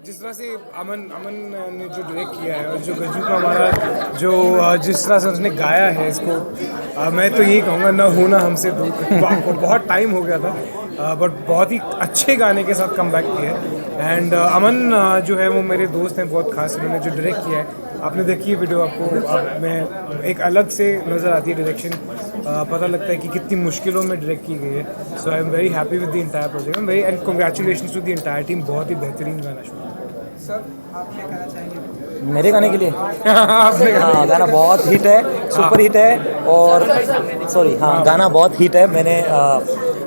जिस तरह से अमन अमन ने जो डायरेक्ट किया है और जो गज्जू का हमारा जो जिस तरह से उसने गाया है इसको, मैं तो यही कहूँगा ना होना हमसे दूर। बहुत टाइम हो गया था बट बहुत ही अच्छे गाने के साथ कम बैक किया है। एंड अमन जो है वो मेरे दोस्त हैं बहुत खास, उन्होंने जो डायरेक्ट किया है आपने देखी है वीडियो, आपको मैं एक अलग से नज़र आती है डायरेक्शन, पता लगता है कि कितनी मुश्किलों में डायरेक्ट की गई है। So I am very happy with the entire project, I am very and congratulations to the entire team, बहुत ही बेहतरीन गाना शुरू। सर आप क्या कहना चाहेंगे मेरे गाने के लिए? आपने हाँ, गाना बहुत हिट है, सुपर हिट है। और सॉरी, हाँ, गाना बहुत हिट है।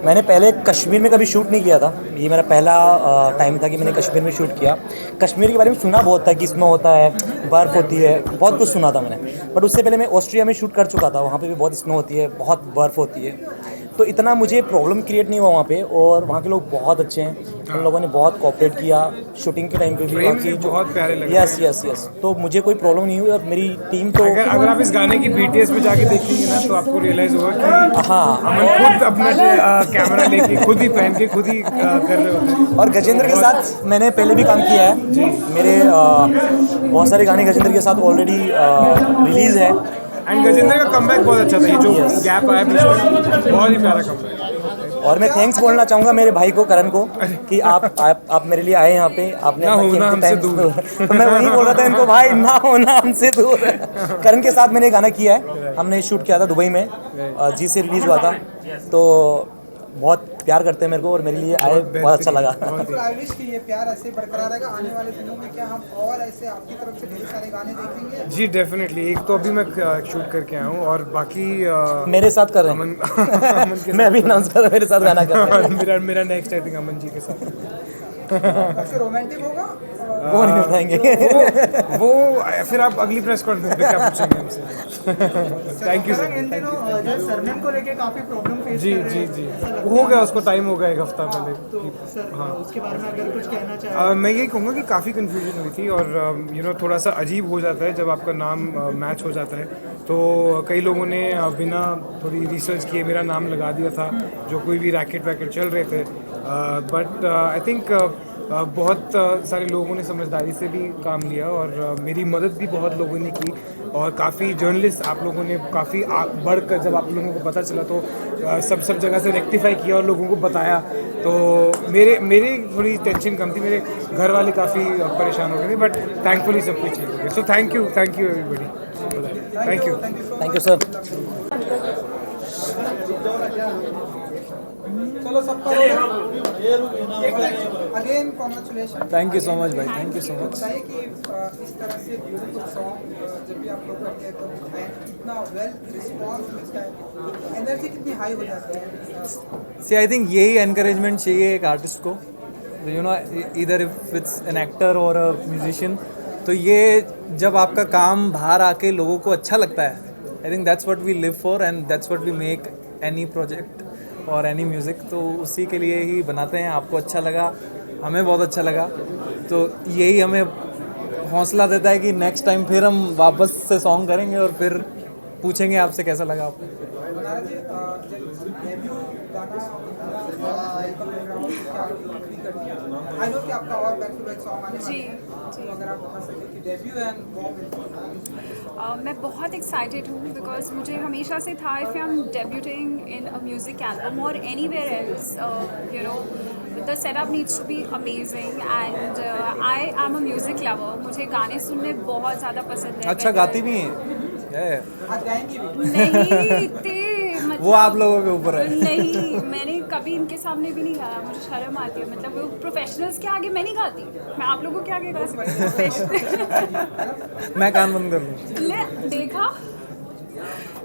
मैंने पहले कश्मीर में कभी शूट नहीं किया था, ये मेरा पहला टाइम था कि मैंने कश्मीर में शूट किया। कश्मीर के बारे में सुना बहुत था कि स्नो होता है, बर्फ़ होती है, बहुत कुछ सुना था मैंने। बट उससे पहले मैं ऑस्ट्रिया में शूट कर चुका था, वहाँ पे भी बहुत स्नो होती है, बहुत बर्फ़ होती है, तो इतना मुझे प्रॉब्लम क्रिएट नहीं हुआ वहाँ पे। और वहाँ के लोग बहुत अच्छे हैं, उन लोगों ने बहुत कोऑपरेट किया शूटिंग के टाइम पे भी। फ्रेम्स भी बहुत प्यारे लगे। यस, तो मुझे कोई प्रॉब्लम नहीं हुई। और मेरी टीम तो अगर आप इस गाने की BTS में जाके देखेंगे ना तो आपको रियलाइज होगा कि हाँ, अमन खुद अपना कैमरा लेके खुद ही पहन के खुद ही कर रहे होते हैं। और गजेंद्र के साथ मैंने पहले भी काम किया है। मेरे बहुत सारे गाने गजेंद्र के साथ ऑलरेडी रिलीज़ है। एंड गजेंद्र का कमबैक बहुत अच्छा था, ये जो गैप आया बीच में बहुत ही प्यारा कमबैक। और मैं थैंक्स बोलना चाहूँगा मेरे भाई को, करण को, कि आप मेरे लिए आए यहाँ पे, आपने ना होना हमसे दूर। तो मैं वही बोल रहा था इनको, भाई ना होना हमसे दूर। करण के साथ मैंने गाना किया है, हमने शूट किया था दुबई में, जी से रिलीज हुआ था। तो बहुत प्यार करते हैं मेरे को और मेरे लिए आए, बहुत अच्छा लगा। आई विश कि ये प्यार ऐसे बरकरार रहेगा आने वाले दिनों में। क्या हम और ऐसे आपकी तरफ से ढेर सारे गाने देखेंगे? जी डेफिनेटली, एक तो अभी मैं शूट करके आया हूँ और बाकी मेरे साथ कर रहे हैं। मैं अभी अनाउंस कर रहा हूँ, मेरे साथ गाना कर रहे हैं। मेरा next I think Aman ji के साथ सबसे रोमांटिक होगा वो नहीं बताएंगे। वो फिर आप अगली प्रेस कॉन्फ्रेंस में क्या पूछेंगे हमसे। Thank you sir. इन दिनों जो सरनेम को लेके काफी प्रॉब्लम फेस जी जी जी, हो गया, उसको टाइम हो गया एक हफ्ता पहले। सर उसके बारे में अगर कुछ कहना चाहें? मैं यही कहूँगा कि काफ़ी कन्फ्यूजन हुई थी और थोड़ा सा अजीब हो जाता है जब आपका नाम मैच हो जाता है। तो कई लोगों ने बिना थोड़ी रिसर्च किए मेरा नाम लगा दिया था, जो कोई भी रैकेट वैकेट चल रहे थे। बट आई थिंक बहुत सारे लोगों ने समझदारी से भी काम लिया और मेरी मदद भी बहुत लोगों ने की। और काफ़ी जर्नलिस्ट आप लोगों ने काफ़ी बढ़कर, जब आप लोगों को पता चला तो सब जगह से रेक्टिफाई किया और लोगों को बताया। तो मेरे थोड़ी टेंशन कम थी, मेरे घर वाले काफ़ी परेशान हो गए थे, बट थैंकफुली सब कुछ ठीक हो गया। So thank you everybody, thank you sir. चलो सबका again congratulation. Thank you so much भाई, थैंक यू सो मच। बताइए कि इस तरह से ब्यूटीफुल सॉन्ग जब भी आप लोग करते हैं तो कितना वेल रिस्पॉन्स मिलता है, एनर्जी कितनी हाई हो जाती है। सी आई थिंक यही एनकरेजमेंट चाहिए एक आर्टिस्ट को, यू नो, इधर इफ इट्स एन एक्टर और अ म्यूजिशियन। तो ये जब आपका काम बाहर आके लोगों को अच्छा लगता है, I think that's what we live for and that's what we make any project और एनी म्यूज़िक। तो उसी के लिए ही बनाते हैं। आपको अच्छा लगा, हमें बहुत अच्छा लगा, तो यही हमें हौसला देता है कि नेक्स्ट टाइम फिर हम वापस से सॉन्ग करेंगे और फिर पूछेंगे आपसे कैसा लगा आपको। आई नो कि आपका और बैक टू बैक सॉन्ग आने वाला है, तो अगर आप बता सकें कि डेब्यू एंड मैं बहुत एक्साइटेड हूँ बिकॉज मुझे हमेशा से था if I am debuting in a music album और anywhere else, you know, the setup needs to be amazing and I am a music lover. मुझे गाने सुनने बहुत ज़्यादा पसंद है। अच्छा गाती भी हैं? आज गाएंगी भी? नहीं इतने मतलब वो आप लोगों के ऊपर है। नहीं, मैंने कभी इनके सामने भी नहीं गाया, मुझे शर्म आती है। मतलब वो प्रोफेशनल्स के आगे मैं नहीं गाती, मैं आप लोगों के आगे गा सकती हूँ। मैं कान बंद कर लूँ। ले देखा।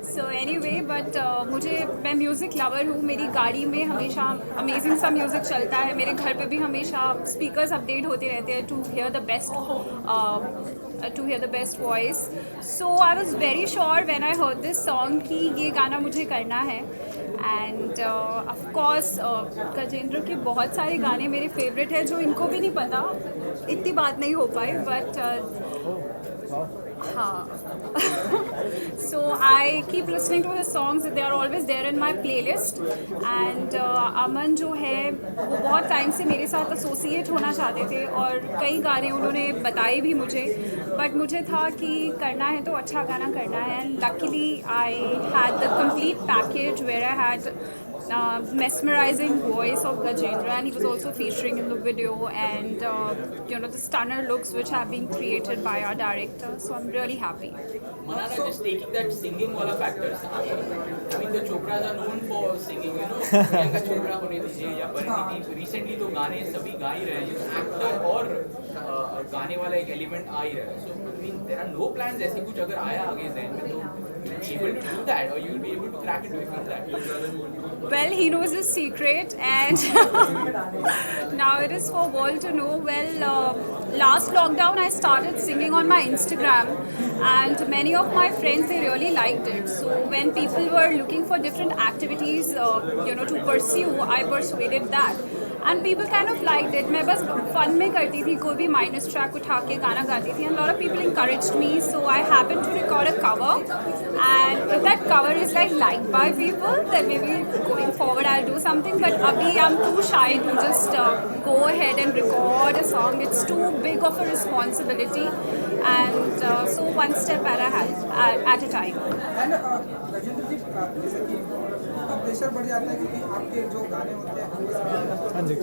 सो एनीवे बट मुझे, मैं म्यूज़िक लवर हूँ। मेरी गाड़ी में हमेशा अमेजिंग सा म्यूज़िक चलता है, मेरे घर पे भी हमेशा स्पीकर्स अपडेट होते रहते हैं to hear the best voice. So I was very sure when I heard this song कि ये गाना मुझे करना है। एंड ऑफ कोर्स गजेंद्र के बहुत सारे गाने मेरे फेवरेट हैं जो इनको भी नहीं पता। इतनी बात नहीं हो पाई बट हाँ so I keep listening to his songs. They are always there in my playlist. And अमन जो है वो बहुत टाइम से मेरे साथ एसोसिएट होना चाहते थे और कई गाने उन्होंने बताए भी मुझे, बट मुझे था कि करना है तो अच्छा गाना करना है. And luckily I had the complete package where I had mesmerizing voice of Gajendra, and he was also featuring in the video, and the stunner looks which have been created by our director, so I'm really happy. Manana, just taking that singing wala factors. I mean, the Chopras are known for singing, Priyanka Chopra होने दीजिए या Parineeti, recently तो गाने सभी गा ही रहे हैं, actor और गाने वाला एक एलिमेंट आ ही रहा है. So I mean, there are no plans ऐसे कुछ अगर आया आगे ज़हन में तो you'll be able to do that, or you'll be able to crack it with that. Well, he knows his secret, and now it is for world to know. Well, last lockdown I started singing on my Instagram, and many of my friends, they really liked it. So when people were looking for different activities, to pursue, I persuaded that. And people kind of liked it. मैं बस fun में करती थी, कोई भी minus track उठा के गाना गाती थी, and a lot of people encouraged me. So I happened to record a cover, and if that cover is liked by people, then maybe going forward I'll do something. But abhi I'm too shy to just go ahead and record a song. It's too big of a responsibility, and so one step at a time. And Gajendra ji, जैसे कि pressure बढ़ जाता है क्योंकि आपके जो गाने होते हैं हाँ जी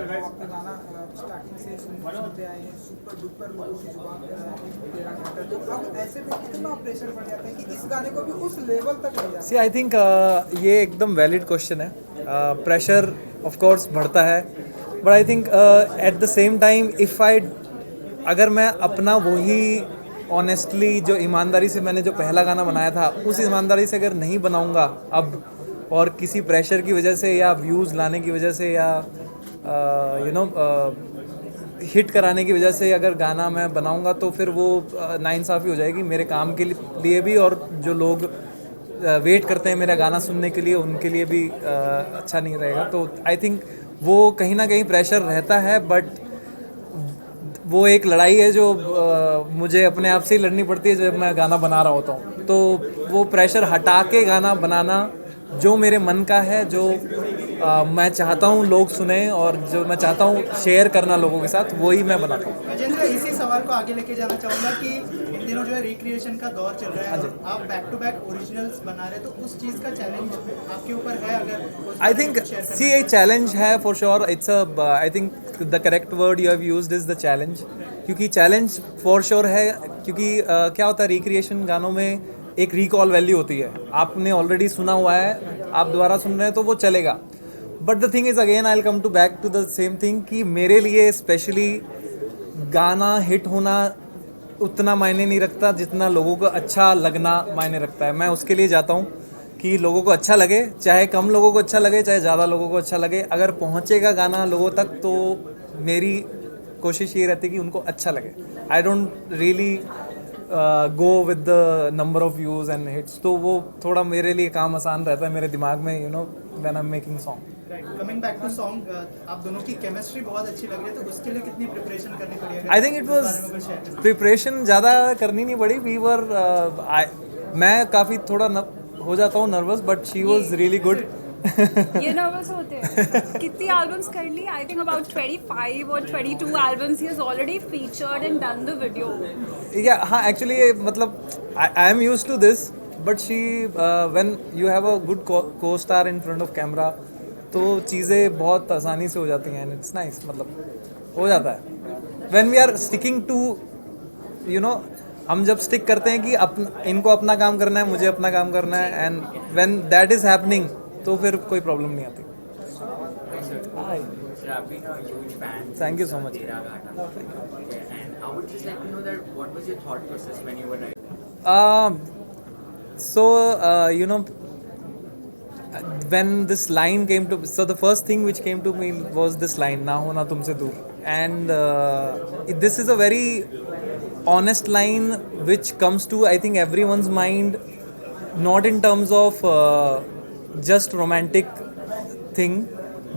आपका गाना स्टार्टिंग से सुनते आए हैं, सुपर डुपर लोगों की जुबान पे है तेरा घाटा, तो अब ऐसे में कितना प्रेशर बढ़ जाता है कि इस गाने को भी उस लेवल तक ले जाए. सी आई थिंक ये एकदम वैलिड क्वेश्चन है. प्रेशर ऑफ कोर्स बढ़ता है, but I think at the same time अगर मैं अपना वही ऑनेस्टली जो ईमानदारी से मैंने जो पहला गाना बनाया था उस ईमानदारी से अगर नहीं बनाऊंगा अब, और किसी प्रेशर की वजह से या व्यूज़ लाने की वजह से या हिट कराने की वजह से अगर गाना मैं बनाऊंगा तो फिर वो नाइंसाफ़ी हो जाएगी मेरे काम के लिए भी, और जो लोग वेट करते हैं मेरा गाना सुनने के लिए उनके लिए भी अच्छा नहीं रहेगा. तो आई थिंक वो कहीं ना कहीं प्रेशर रहता है, बट वो एक लड़ाई है जो मुझे अपने आप से ही लड़नी पड़ती है जब मैं गाना बना रहा होता हूँ. तो वो प्रेशर हटा के गाना बनाना जो मेरे मन का है, जो मैं चाहता हूँ लोग सुने और जो मैं चाहता हूँ शेयर करना लोगों के साथ, वही मैं बनाता हूँ. गजेंद्र, इसी सवाल को आगे लेके जाना चाहूँगा कि इन दिनों जो है रिक्रिएशन का दौर चल रहा है, आप बैक टू बैक ओरिजिनल्स बना रहे हैं, तो उस चीज़ का चैलेंज आपके ऊपर है? अगर I think see a challenge है for sure. It's I think the correct word you have used is the challenge, क्योंकि चैलेंज फॉर श्योर है. क्योंकि क्या होता है रिक्रिएशन गानों में एक रिकॉल वैल्यू होती है. आपने ऑलरेडी सुना हुआ है, आप दोबारा सुन रहे हैं तो वो चलेगा. But the thing is again I will come to back to the same thing कि मेरे लिए स्पेशली गाना हिट होना उतना मायने नहीं रखता जितना लोगों को अच्छा लगना मायने रखता है. मैं उसके लिए जाता हूँ कि लोगों को अच्छा लगे, चाहे कम लोगों को अच्छा लगे चाहे ज़्यादा लोगों को अच्छा लगे. अगर पहुँचेगा गाना लोगों तक तो मेरी कोशिश ये रहती है कि उनको अच्छा लगे. I don't really go with the number of views and hits. तो वो थोड़ा मेरे लिए काम आसान रहता है मेरे दिमाग में, when I am making song. Coming back to song, आप दोनों की केमिस्ट्री बहुत अच्छी लग रही है, तो उसके लिए कितनी प्रिपरेशन करनी पड़ी? I think it was preparation ज़्यादा करनी नहीं पड़ी. वी वर मैं काफ़ी थोड़ा हो जाता हूँ nervous, but she was really good. ये नर्वस होते हैं. कितनी एल्बम्स कर ली? I think about 25 or 22 albums he has already featured and done the video. या हाँ, एक्चुअली मतलब I am used to this, but she when you have a good costar in front of camera तो चीज़ें बहुत आसानी से हो जाती हैं. एंड इट्स नाइस, मतलब हो जाता है when we are sticking to हम जब स्टिक करते हैं कि इनको अपना काम करना है, मुझे अपना काम करना है, and when that is happening तो फिर कोई प्रॉब्लम नहीं आती. I've been a huge fan. Thank you so much. Tera Ghata. And I would just like to know that what was your thought process when you were writing? So when this line came to, so the first thing which came to me was this line, "Na hona tumse dur," and this is a very honest line which comes to I think everyone's mind, not in terms of just romantic thing,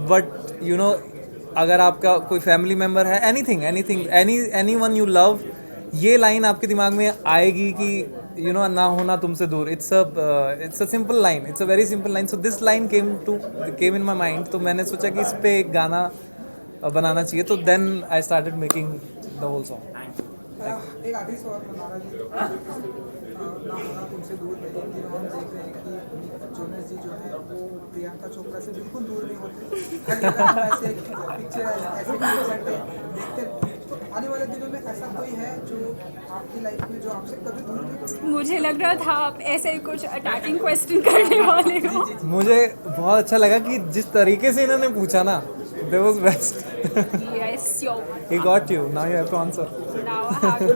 but you know अगर आपका कोई family member है, any one you love, ये line आपके दिमाग में आएगी कि यू नो ना होना तुमसे दूर. It's a simple line, it's a very simple line. So this line came in my mind. तो मैंने सोचा कि इस पे एक गाना बनाना चाहिए. तो then I started making the whole song. एक आखिरी सवाल मनारा जी, ना होना तुमसे दूर है. इन दिनों हम देख रहे हैं कि जोनस जी जो है वो प्रियंका चोपड़ा से बिल्कुल दूर नहीं होते. हर जगह हम ऐसे पिक्चर ऐसे वीडियो करते देखते हैं. तो आने वाले दिनों में ऐसा कोई है जो आपकी लाइफ में जो आपसे कभी दूर नहीं होता? मुझे लग रहा था आप ऐसे ही कुछ अटैकिंग क्वेश्चन करने वाले हो. मुझे बहुत अच्छा लगा कि जिस तरीके से इन्होंने पूछा ना, that was best. Yes, yo. He got you. Now you have to answer. Now I have to.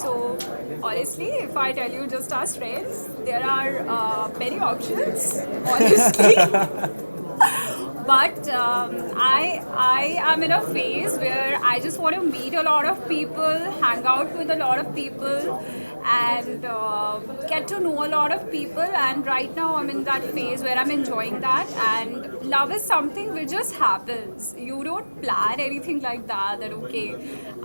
So honestly, if I tell you just as friends, there are many options. Honestly. But I am in a phase where I just want to meet a lot of people, hang out with a lot of people, and get to know a lot of people. And right now I'm in that phase where I'm enjoying that. And love is something which just happens. You don't plan anything like that. That okay,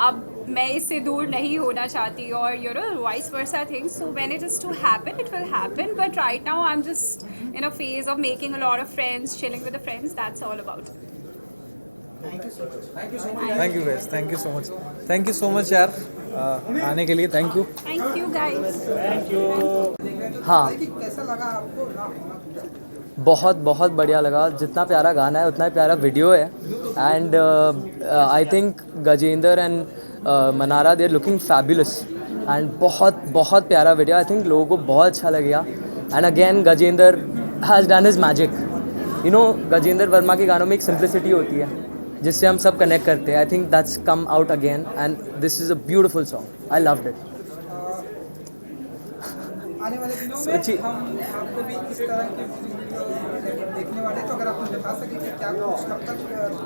अब मैं इससे दूर नहीं होना चाहती, or you know vice versa things. So when it is to happen, it will happen. But right now I'm just in a phase of making a lot of friends, chilling with the friends. That's all about it. Thank you so much. Thank you guys. Thank you so much. Thank you so much यार आने के लिए. Thank you. Thank you guys. हाँ. कि कैसा लगा आपको ना होना तुमसे? बहुत बहुत बढ़िया लगा. जितना प्यारा गाना है उतना ही प्यारा वीडियो है. And I think Gajendra and Manara they are looking fabulous. And बहुत बहुत प्यारा वीडियो. आई थिंक लोगों को बहुत अच्छा लगेगा. And again Gajendra has done his magic. You know Gajendra Verma के गानों में एक सिंप्लिसिटी होती है जिससे हम सब कनेक्ट करते हैं. आई think that's come out again and this is a beautiful song. I loved it. आने वाले दिनों में हम आपको भी इस तरह की वीडियो देखने वाले हैं. तो अगर आप बता सकें कि क्या कुछ कब तक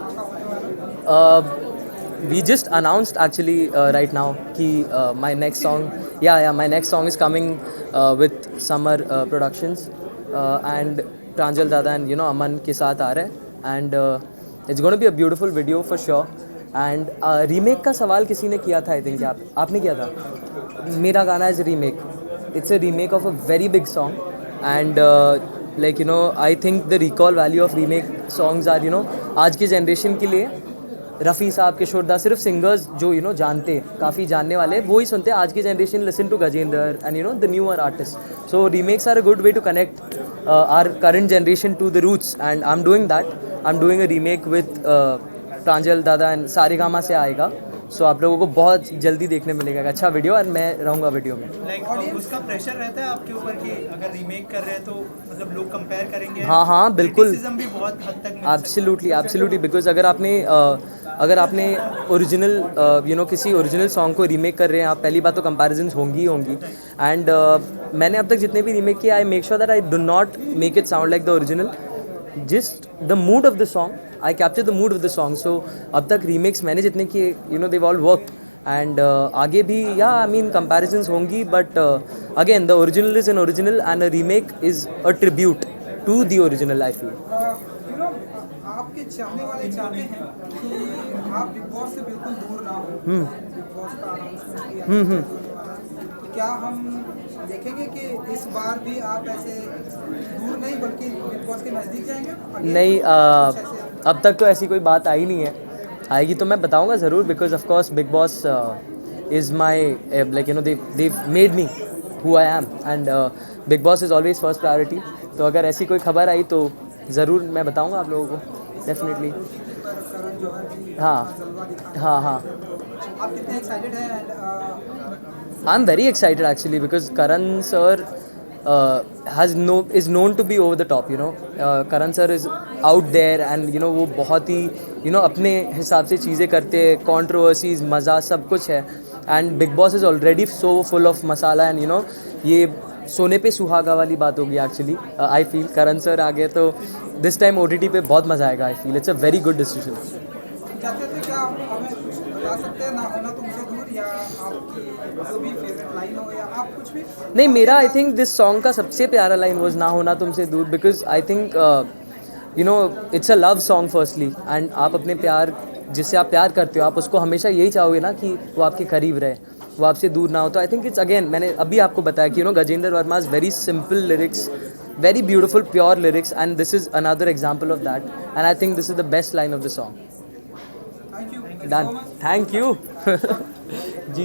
आपका होने वाला है? We just announced actually right now कि my next song, my next song is coming with Summer Productions and प्रांजल दादा and अमन के साथ आ रहे हैं. And it's going to be a beautiful video for sure. And remake का सवाल किसी ने किया था. I think आपने किया था. मेरा गाना is a remake. It's a remake of a very big song. And I think the recall value of remake songs are आज की जनरेशन के लिए रफ़ी साहब, किशोर दा, सिर्फ सिंगर्स जो जानते हैं, काफ़ी जानने वाले वो ही सुनते हैं. आज की generation listen to Gajendra and the newer artist. So remakes are a good way to connect our current generation to the roots. And I am doing that. I am doing a remake with Pranjal dada and Saregama से आएगा. सो आप लोगों को बहुत जल्दी देखने मिलेगा. अच्छा वीडियो और मैं रहूँगा वीडियो में. लाइक उसका प्रेशर रहता है आपके ऊपर कि अगर रीमेक कर रहे हैं तो मतलब लोग कंपेयर करेंगे. हाँ बिल्कुल. क्रिटिसिज्म भी बहुत हद तक मिल एब्सोल्युटली बिकॉज अगर आपने ओरिजिनल किसी ओरिजिनल सॉन्ग को रीमेक कर रहे हैं आप, पहली बात तो कंपैरिजन्स होंगी. एंड मैंने अब तक जितने भी रीमेक किए, I make sure that I do not make it sound like the original. Just the mood of the song, I capture the mood of the song. So अब तक रीमेक्स मैंने जितने किए देव ऑल वर्क. एंड आगे भी comparisons होंगी. But again the original is an original and a remake is a tribute to the original. I feel आपके चाहने वाले चाहते हैं कि आप बिग बॉस से बिल्कुल दूर ना हो. बिग बॉस का अनाउंसमेंट किया तो क्या हम देखेंगे कि इस बार भी आप ऐसे दूर नहीं बल्कि बिग बॉस के नज़दीक जाएंगे? नहीं, अब तक तो ऐसी कोई बात आई नहीं है. आएगी तो मैं बताऊंगा ज़रूर. Because of course big boss is my they made me who I am. And big boss is always first priority. तो अगर ऐसी कोई खबर आई तो ज़रूर मैं बताऊंगा आप लोगों को. डेफिनेटली. हाँ. आप कितने एक्साइटेड हैं? आई am very excited actually because Karan sir is known to be over the top. Karan sir is out there and वो बहुत ही अपने हिसाब से चीज़ें करते हैं. कंट्रोवर्सीज, मज़ा, सब कुछ है. And big boss is already so full of masala. And ये सोने पे सुहागा वाली बात होगी actually. I feel Karan sir आ गए तो दिस टाइम OTT पे बहुत मज़ा आएगा. I feel it's a very good decision. क्या हमें कुछ बता सकते हैं ना होना तुमसे दूर या आपकी जो भी फेवरेट लाइन हो या आप कुछ भी नहीं, मेरा आई थिंक दिस सॉन्ग का सबसे प्यारा लाइन वाज ना होना तुमसे दूर, because I think you know it's a love song firstly, and आप अपने प्यार जिससे आप प्यार करते हो आप उसको हमेशा यही चाहोगे ना कि वो आपके करीब रहे, वो आपसे दूर ना हो. तो आई थिंक इट्स अगेन, मैंने अभी आपको बताया कि Gajendra Verma's very simple lyrics, very beautiful pure lyrics, and this is another example of that, and I think this is the best line of the song. Thank you Done. Thank you.